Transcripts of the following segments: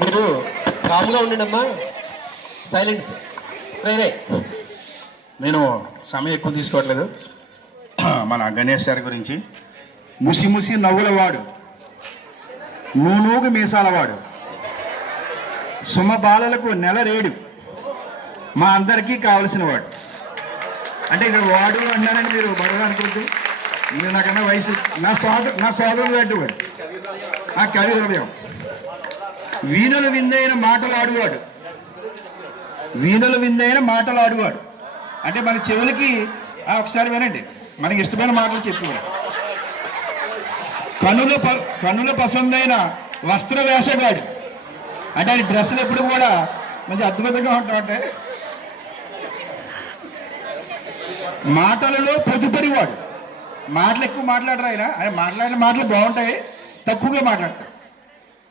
మీరు కామ్గా ఉండండమ్మా, సైలెన్స్. రే నేను సమయం ఎక్కువ తీసుకోవట్లేదు. మన గణేష్ సార్ గురించి, ముసి ముసి నవ్వుల వాడు, నూనూగు మీసాల వాడు, సుమ బాలలకు నెల రేడు, మా అందరికీ కావలసిన వాడు. అంటే ఇక్కడ వాడు అన్నానని మీరు బడగా అనుకుంటూ, మీరు నాకన్నా వయసు నా సోదరుడు లాంటి వాడు, ఆ కవి హృదయం. వీణులు విందైన మాటలాడువాడు, వీణులు విందైన మాటలాడువాడు. అంటే మన చెవులకి ఒకసారి వినండి, మనకి ఇష్టమైన మాటలు చెప్పేవాడు. కనుల పసందైన వస్త్ర వేషగాడు. అంటే ఆయన డ్రెస్సులు ఎప్పుడు కూడా మంచి అద్భుతంగా ఉంటాయి. మాటలలో పొదుపరివాడు. మాటలు ఎక్కువ మాట్లాడరు ఆయన మాట్లాడిన మాటలు బాగుంటాయి, తక్కువగా మాట్లాడతారు.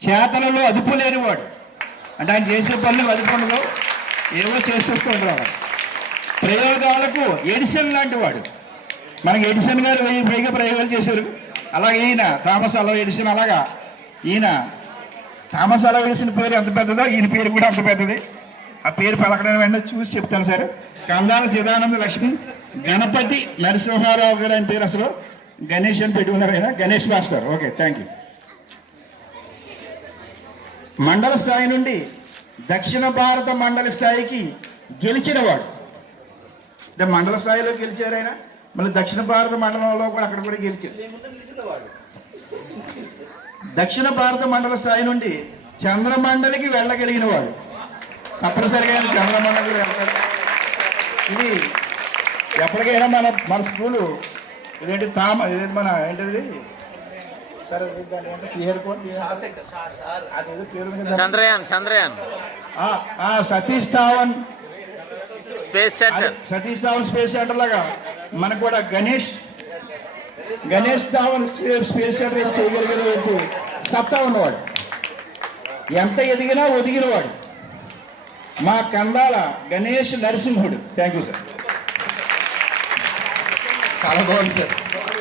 చేతలలో అదుపు లేనివాడు. అంటే ఆయన చేసే పనులు అదుపు ఉండదు, ఏవో చేసేస్తూ ఉంటారు. ప్రయోగాలకు ఎడిసన్ లాంటి వాడు. మనకి ఎడిసన్ గారు పైగా ప్రయోగాలు చేశారు. అలాగే ఈయన థామస్ అల్వా ఎడిసన్, అలాగా ఈయన థామస్ అల్వా ఎడిసన్ పేరు ఎంత పెద్దదో ఈయన పేరు కూడా అంత పెద్దది. ఆ పేరు పలకడం వెంటనే చూసి చెప్తాను సార్. కందాల చిదానంద లక్ష్మి గణపతి నరసింహారావు గారు అని పేరు, అసలు గణేష్ అని పెట్టుకున్నారు ఆయన, Ganesh master. Okay, thank you. మండల స్థాయి నుండి దక్షిణ భారత మండలి స్థాయికి గెలిచినవాడు. అంటే మండల స్థాయిలో గెలిచారు ఆయన, మళ్ళీ దక్షిణ భారత మండలంలో కూడా అక్కడ కూడా గెలిచారు. దక్షిణ భారత మండల స్థాయి నుండి చంద్రమండలికి వెళ్ళగలిగిన వాడు. తప్పనిసరిగా చంద్రమండలికి వెళ్తాడు. ఇది ఎప్పటికైనా మన స్కూలు ఇదేంటి ఇదేంటి మన ఏంటిది సరే Chandrayaan Satish Dhawan space centre, Satish Dhawan space centre లాగా మనకు కూడా గణేష్ ధావన్ స్పేస్ సెంటర్ చేయగలిగిన సత్తా ఉన్నవాడు. ఎంత ఎదిగినా ఒదిగినవాడు మా కందాల గణేష్ నరసింహుడు. Thank you sir. చాలా బాగుంది సార్,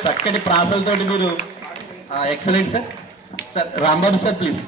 చక్కటి ప్రాసలతోటి మీరు. Excellent sir. Sir Rambabu sir please.